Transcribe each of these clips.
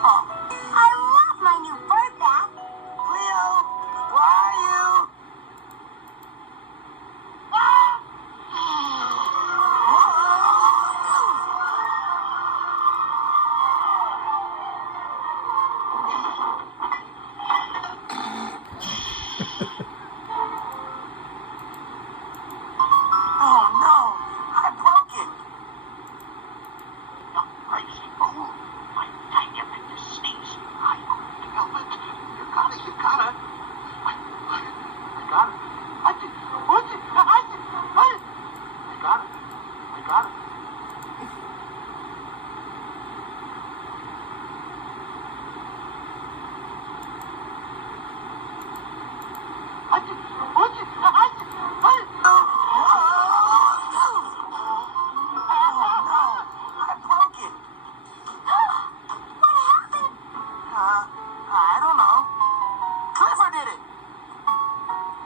Oh, I love my new bird bath. Cleo, where are you? Oh no, I broke it. You crazy fool. I dang you make you sneeze. I couldn't help it. You got it. I got it. I got it. Oh no, I broke it. What happened? I don't know. Clifford did it.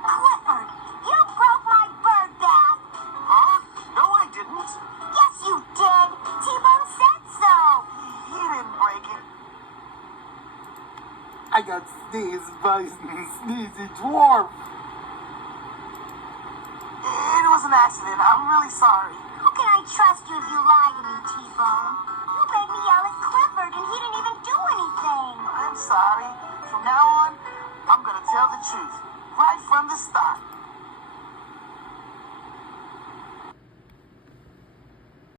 Clifford, you broke my bird bath. Huh? No, I didn't. Yes, you did. T-Bone said so. He didn't break it. I got sneezed by Sneezy Dwarf. It was an accident. I'm really sorry. How can I trust you if you lie to me, T-Bone? You made me yell at Clifford and he didn't even do anything. I'm sorry. From now on, I'm gonna tell the truth. Right from the start.